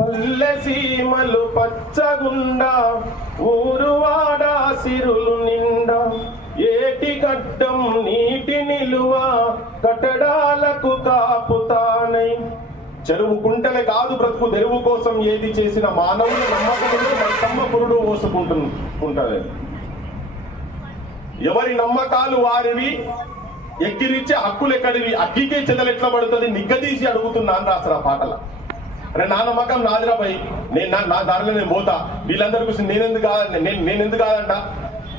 పల్లె సీమలు పచ్చగుండా ఊరువాడ సిరులు నిండా ఏటి గడ్డం నీటి నిలువ కట్టడాలకు కాపుతానై చెరువు కుంటలే కాదు బ్రతుకు తెరువు కోసం ఏది చేసిన మానవుని నమ్మకములు తమ్మ పురుడు పోసుకుంటుంది. ఎవరి నమ్మకాలు వారివి, ఎక్కిరిచ్చే హక్కులు ఎక్కడివి, అగ్గికే చెదలెట్లా పడుతుంది నిగ్గదీసి అడుగుతున్నాను రాసిన పాటల. అరే నా నమ్మకం నాదిరాబాయి, నా దారిలో నేను పోతా, వీళ్ళందరి గురించి నేనెందుకు కాదంట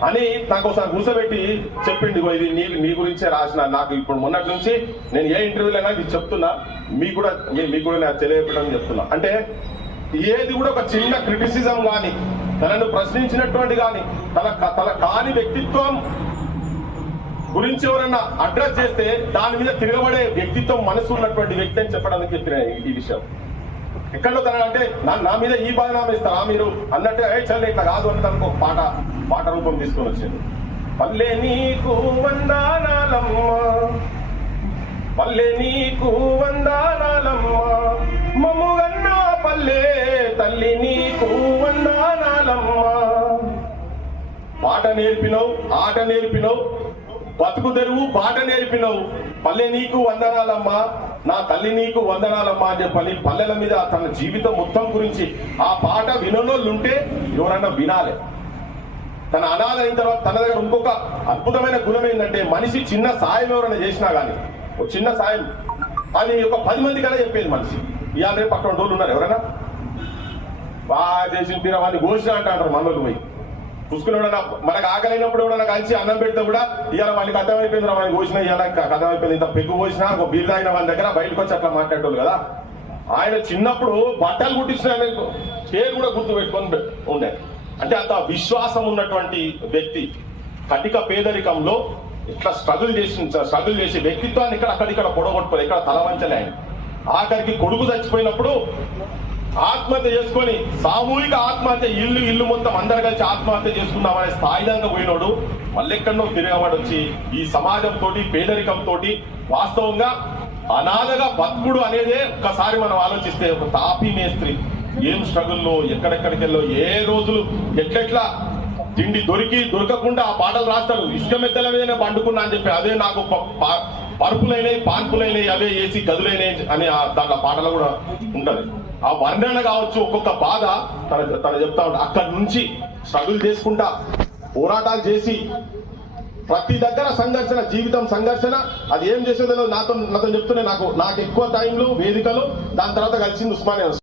అని నాకు ఒకసారి కూర్చోబెట్టి చెప్పింది. ఇది నీ గురించే రాసిన, నాకు ఇప్పుడు మొన్నటి నుంచి నేను ఏ ఇంటర్వ్యూలో అయినా ఇది చెప్తున్నా, మీకు కూడా నాకు తెలియపెట్టడం చెప్తున్నా. అంటే ఏది కూడా ఒక చిన్న క్రిటిసిజం కానీ, తనను ప్రశ్నించినటువంటి కానీ, తన కాని వ్యక్తిత్వం గురించి ఎవరన్నా అడ్రస్ చేస్తే దాని మీద తిరగబడే వ్యక్తిత్వం మనసు ఉన్నటువంటి వ్యక్తి అని చెప్పడానికి చెప్పిన ఈ విషయం. ఎక్కడో తన అంటే నా మీద ఈ బదనామా ఇస్తారా మీరు అన్నట్టు చల్ ఇట్లా కాదు అంటే తనకు ఒక పాట రూపం తీసుకొని వచ్చింది. పల్లె నీకు వందనాలమ్మ, పల్లె నీకు వందనాలమ్మ, మమ్ముగన్న పల్లె తల్లి నీకు వందనాలమ్మ. పాట నేర్పినవు, ఆట నేర్పినవు, బతుకు తెరువు బాట నేర్పినవు, పల్లె నీకు వందనాలమ్మా, నా తల్లి నీకు వందనాలమ్మా అని చెప్పని పల్లెల మీద తన జీవితం మొత్తం గురించి ఆ పాట వినోళ్ళుంటే ఎవరన్నా వినాలి. తన అనాథ అయిన తర్వాత తన దగ్గర ఇంకొక అద్భుతమైన గుణం ఏంటంటే, మనిషి చిన్న సాయం ఎవరైనా చేసినా గానీ, ఒక చిన్న సాయం అది ఒక 10 మంది కన్నా చెప్పేది మనిషి. ఇవాళ రేపు పక్కన రోజులు ఉన్నారు ఎవరైనా బాగా చేసిన తీరా వాడిని ఘోషణ అంటారు మనోళ్ళు పోయి చూసుకునేవాడన్నా. మనకు ఆకలినప్పుడు ఎవడన్నా కలిసి అన్నం పెడితే కూడా ఇవాళ వాడికి అర్థమైపోయింది, వాడిని కోసిన ఇవాళ అర్థమైపోయింది, ఇంత పెగ్గు పోసినా ఒక బీర్ తాగిన వాని దగ్గర బయటకు వచ్చి అట్లా మాట్లాడేవాళ్ళు కదా. ఆయన చిన్నప్పుడు బట్టలు కుట్టించిన పేరు కూడా గుర్తు పెట్టుకొని ఉండే. అంటే అంత విశ్వాసం ఉన్నటువంటి వ్యక్తి కటిక పేదరికంలో ఇట్లా స్ట్రగుల్ చేసి వ్యక్తిత్వాన్ని అక్కడిక్కడ పొడగొట్టుకోవాలి, ఇక్కడ తలవంచలే. ఆయన ఆఖరికి కొడుకు చచ్చిపోయినప్పుడు ఆత్మహత్య చేసుకొని సామూహిక ఆత్మహత్య, ఇల్లు మొత్తం అందరు కలిసి ఆత్మహత్య చేసుకుందామనే స్థాయి దాకా పోయినోడు మళ్ళెక్కడో తిరగబడి వచ్చి ఈ సమాజంతో పేదరికంతో వాస్తవంగా అనాథగా బతుకుడు అనేదే ఒక్కసారి మనం ఆలోచిస్తే, ఒక తాపీ మేస్త్రి ఏం స్ట్రగుల్లో ఎక్కడెక్కడికి వెళ్ళో ఏ రోజులు ఎట్లెట్లా తిండి దొరకకుండా ఆ పాటలు రాస్తాడు. ఇసుక మెత్తల మీదనే పండుకున్నా అని చెప్పి, అదే నాకు పరుపులైనవి పాన్పులైనవి అవే ఏసీ గదులైనవి అని దాంట్లో పాటలు కూడా ఉంటది. ఆ వర్ణన కావచ్చు, ఒక్కొక్క బాధ తన చెప్తా ఉంటా. అక్కడి నుంచి స్ట్రగుల్ చేసుకుంటా పోరాటాలు చేసి ప్రతి దగ్గర సంఘర్షణ, జీవితం సంఘర్షణ. అది ఏం చేసేదో నాతో చెప్తూనే నాకు ఎక్కువ టైంలు వేదికలు, దాని తర్వాత కలిసింది ఉస్మానియా.